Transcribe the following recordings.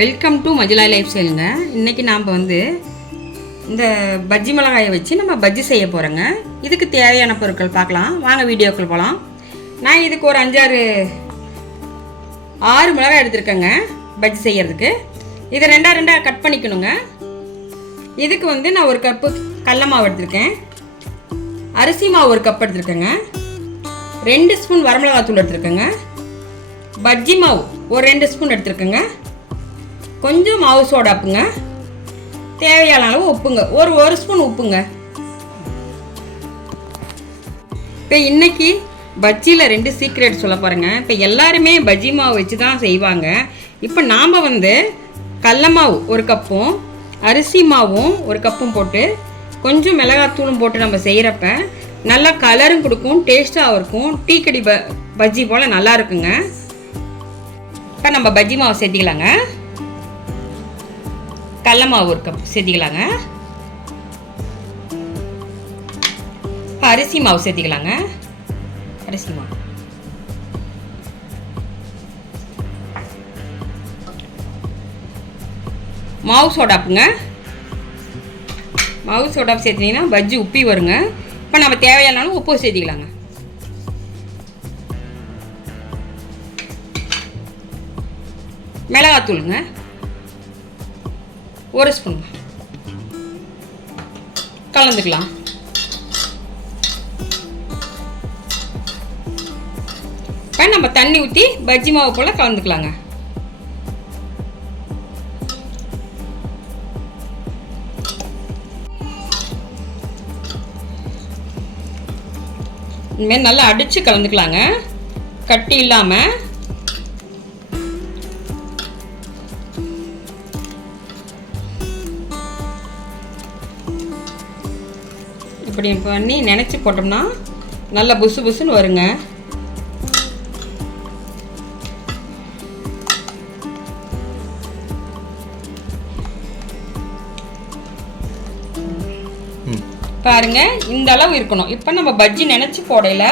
Welcome to Majila life ஸ்டைலுங்க இன்றைக்கி நாம் வந்து இந்த பஜ்ஜி மிளகாயை வச்சு நம்ம பஜ்ஜி செய்ய போகிறோங்க இதுக்கு தேவையான பொருட்கள் பார்க்கலாம். வாங்க வீடியோக்கள் போகலாம் நான் இதுக்கு ஒரு அஞ்சாறு ஆறு மிளகாய் எடுத்திருக்கேங்க பஜ்ஜி செய்கிறதுக்கு இதை ரெண்டாக ரெண்டாக கட் பண்ணிக்கணுங்க. இதுக்கு வந்து நான் ஒரு கப்பு கடல மாவு எடுத்திருக்கேன். அரிசி மாவு ஒரு கப் எடுத்திருக்கேங்க. ரெண்டு ஸ்பூன் வரமிளகாத்தூள் எடுத்திருக்கேங்க. பஜ்ஜி மாவு ஒரு ரெண்டு ஸ்பூன் எடுத்துருக்கேங்க. கொஞ்சம் மாவு சோடாப்புங்க தேவையான அளவு உப்புங்க. ஒரு ஒரு ஸ்பூன் உப்புங்க. இப்போ இன்னைக்கு பஜ்ஜியில் ரெண்டு சீக்ரெட் சொல்ல போகிறேங்க இப்போ எல்லாருமே பஜ்ஜி மாவு வச்சு தான் செய்வாங்க. இப்போ நாம் வந்து கடல மாவு ஒரு கப்பும் அரிசி மாவும் ஒரு கப்பும் போட்டு கொஞ்சம் மிளகாத்தூளும் போட்டு நம்ம செய்கிறப்ப நல்லா கலரும் கொடுக்கும் டேஸ்ட்டாகவும் இருக்கும். டீ கடி ப பஜ்ஜி போல் நல்லா இருக்குங்க. இப்போ நம்ம பஜ்ஜி மாவு சேர்த்திக்கலாங்க. கடல மாவு ஒரு கப் சேர்த்திக்கலாங்க. இப்போ அரிசி மாவு சேர்த்திக்கலாங்க. அரிசி மாவு. மாவு சோடாப்புங்க மாவு சோடாப்பு சேர்த்திங்கன்னா பஜ்ஜி உப்பி வருங்க. இப்போ நம்ம தேவையானாலும் உப்பு சேர்த்திக்கலாங்க. மிளகாத்தூளுங்க. ஒரு ஸ்பூன். கலந்துக்கலாம். இப்போ நம்ம தண்ணி ஊற்றி பஜ்ஜி மாவு போல் கலந்துக்கலாங்க. இனிமேல் நல்லா அடித்து கலந்துக்கலாங்க. கட்டி இல்லாமல் இப்படி பண்ணி நினச்சி போட்டோம்னா நல்லா புசு புசுன்னு வருங்க. பாருங்க இந்த அளவு இருக்கணும். இப்போ நம்ம பஜ்ஜி நினச்சி போடையில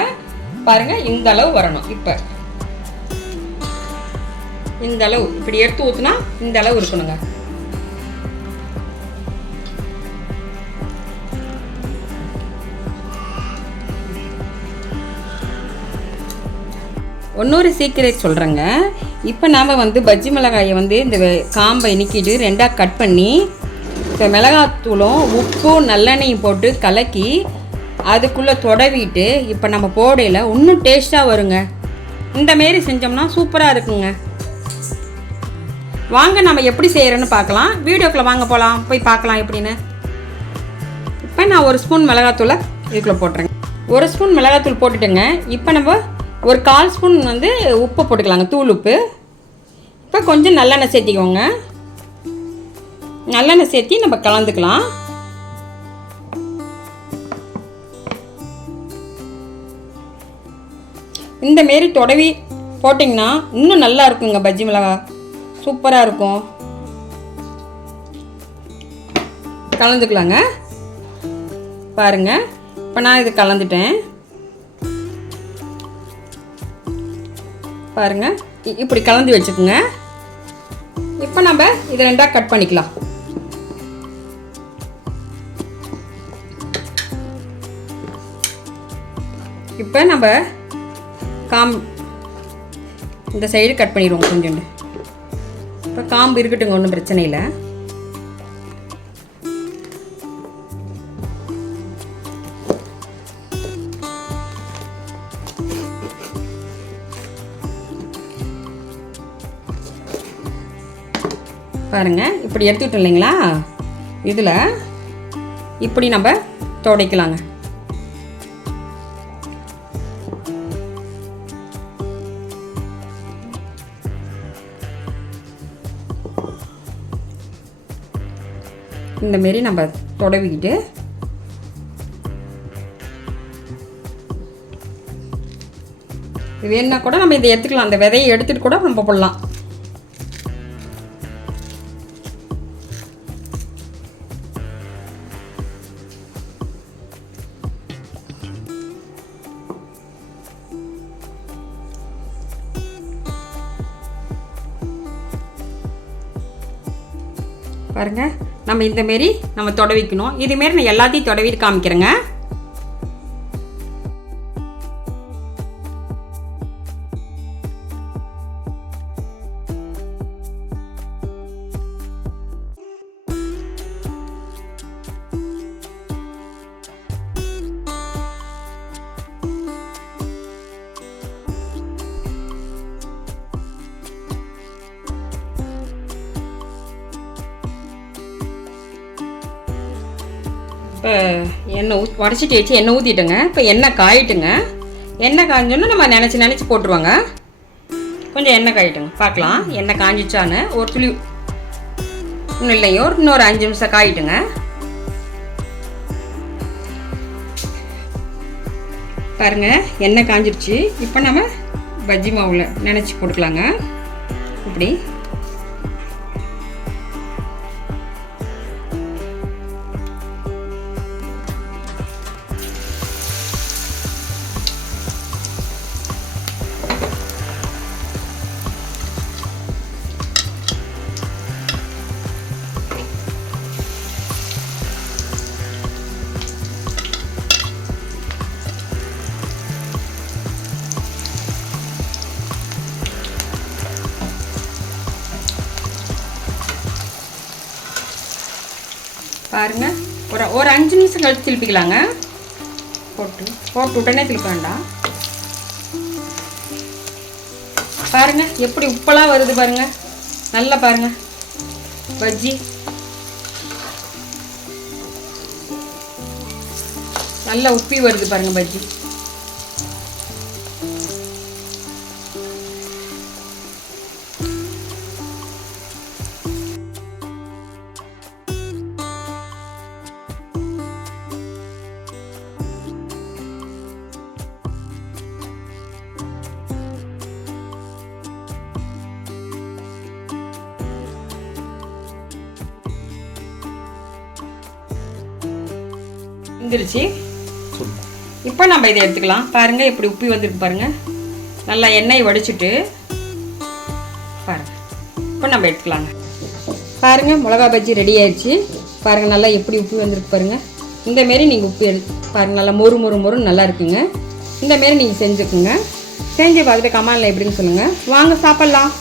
பாருங்க இந்த அளவு வரணும். இப்போ இந்த அளவு இப்படி எடுத்து ஊற்றுனா இந்த அளவு இருக்கணுங்க. இன்னொரு சீக்கிரம் சொல்கிறேங்க இப்போ நாம் வந்து பஜ்ஜி மிளகாயை வந்து இந்த காம்பை நிற்கிட்டு ரெண்டாக கட் பண்ணி இப்போ மிளகாத்தூளும் உப்பும் நல்லெண்ணையும் போட்டு கலக்கி அதுக்குள்ளே தொடவிட்டு இப்போ நம்ம போடையில் இன்னும் டேஸ்ட்டாக வருங்க. இந்த மாரி செஞ்சோம்னா சூப்பராக இருக்குங்க. வாங்க நம்ம எப்படி செய்கிறோன்னு பார்க்கலாம். வீடியோக்குள்ளே வாங்க போகலாம் போய் பார்க்கலாம் எப்படின்னு. இப்போ நான் ஒரு ஸ்பூன் மிளகாத்தூளை இதுக்குள்ளே போட்டுறேங்க. ஒரு ஸ்பூன் மிளகாத்தூள் போட்டுட்டுங்க. இப்போ நம்ம ஒரு கால் ஸ்பூன் வந்து உப்பு போட்டுக்கலாங்க தூள் உப்பு. இப்போ கொஞ்சம் நல்லெண்ணெய் சேர்த்திக்கோங்க. நல்லெண்ணெய் சேர்த்தி நம்ம கலந்துக்கலாம். இந்த மாரி தொடவி போட்டிங்கன்னா இன்னும் நல்லா இருக்குங்க பஜ்ஜி மிளகா. சூப்பராக இருக்கும். கலந்துக்கலாங்க. பாருங்கள் இப்போ நான் இது கலந்துட்டேன். பாருங்கள் இப்படி கலந்து வச்சுக்கோங்க. இப்போ நம்ம இதை ரெண்டாக கட் பண்ணிக்கலாம். இப்போ நம்ம காம் இந்த சைடு கட் பண்ணிடுவோம் கொஞ்சோண்டு. இப்போ காம்பு இருக்கட்டுங்க ஒன்றும் பிரச்சனை இல்லை. பாருங்க இப்படி எடுத்துக்கிட்டோம் இல்லைங்களா? இதில் இப்படி நம்ம துடைக்கலாங்க. இந்த மாரி நம்ம தொடவிக்கிட்டு வேணுன்னா கூட நம்ம இதை எடுத்துக்கலாம். அந்த விதையை எடுத்துகிட்டு கூட நம்ம போடலாம். பாருங்கள் நம்ம இந்த மாரி நம்ம தொடவிக்கணும். இதுமாரி நான் எல்லாத்தையும் தொடவிட்டு காமிக்கிறேங்க. எண்ணெய் ஊ உடச்சிட்டு வச்சு எண்ணெய் ஊற்றிட்டுங்க இப்போ எண்ணெய் காயிட்டுங்க. எண்ணெய் காய்ஞ்சோன்னா நம்ம நினச்சி நினச்சி போட்டுருவாங்க. கொஞ்சம் எண்ணெய் காயிட்டுங்க. பார்க்கலாம். எண்ணெய் காஞ்சிச்சான்னு. ஒரு துளி இன்னும் இல்லைங்க. ஒரு இன்னொரு அஞ்சு நிமிஷம் காயிட்டுங்க. பாருங்கள் எண்ணெய் காஞ்சிருச்சு. இப்போ நம்ம பஜ்ஜி மாவில் நினச்சி போட்டுக்கலாங்க. இப்படி. பாருங்க. ஒரு ஒரு அஞ்சு நிமிஷம் கழித்து திருப்பிக்கலாங்க. போட்டு போட்டு உடனே திருப்ப வேண்டாம். பாருங்க எப்படி உப்பெல்லாம் வருது பாருங்கள் நல்லா பாருங்க. பஜ்ஜி. நல்லா உப்பி வருது பாருங்கள் பஜ்ஜி. வந்துருச்சு. இப்போ நம்ம இதை எடுத்துக்கலாம். பாருங்க எப்படி உப்பி வந்திருக்கு பாருங்க. நல்லா எண்ணெய் வடிச்சிட்டு பாருங்க. இப்போ நம்ம எடுத்துக்கலாங்க. பாருங்க மிளகா பஜ்ஜி ரெடி ஆயிடுச்சு. பாருங்க நல்லா எப்படி உப்பி வந்திருக்கு பாருங்க. இந்த மாரி நீங்கள் உப்பி எடு பாருங்க நல்லா மொறு மொறு மொறு நல்லா இருக்குங்க. இந்த மாரி நீங்கள் செஞ்சுக்குங்க. செஞ்சு பார்த்துட்டு கமாலில் எப்படின்னு சொல்லுங்கள் வாங்க சாப்பிட்லாம்.